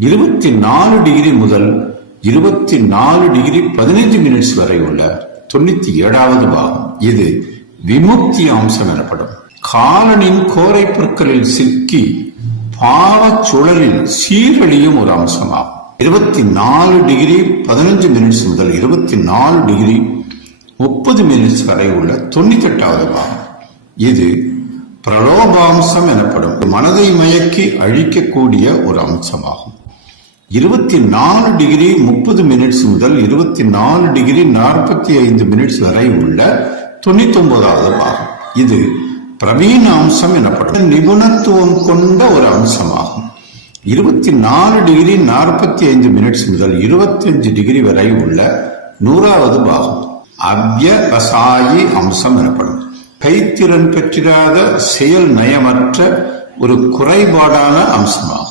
இருபத்தி நாலு டிகிரி முதல் இருபத்தி நாலு டிகிரி பதினைஞ்சு மினிட்ஸ் வரை உள்ள தொண்ணூத்தி ஏழாவது பாகம். இது விமுக்தி அம்சம் எனப்படும். காலனின் கோரை பொருட்களில் சிக்கி பாவச் சுழலில் சீரழியும் ஒரு அம்சமாகும். இருபத்தி நாலு டிகிரி பதினஞ்சு மினிட்ஸ் முதல் இருபத்தி நாலு டிகிரி முப்பது மினிட்ஸ் வரை உள்ள தொண்ணூத்தி எட்டாவது பாகம். இது பிரலோபாம்சம் எனப்படும். மனதை மயக்கி அழிக்கக்கூடிய ஒரு அம்சமாகும். இருபத்தி நாலு டிகிரி முப்பது மினிட்ஸ் முதல் இருபத்தி நாலு டிகிரி நாற்பத்தி ஐந்து மினிட்ஸ் வரை உள்ள தொண்ணூத்தி ஒன்பதாவது பாகம். இது பிரவீன அம்சம் எனப்படும். நிபுணத்துவம் கொண்ட ஒரு அம்சமாகும். இருபத்தி நாலு டிகிரி நாற்பத்தி ஐந்து மினிட்ஸ் முதல் இருபத்தி அஞ்சு டிகிரி வரை உள்ள நூறாவது பாகம். அவ்யவசாயி அம்சம் எனப்படும். கைத்திறன் பெற்றிராத செயல் நயமற்ற ஒரு குறைபாடான அம்சமாகும்.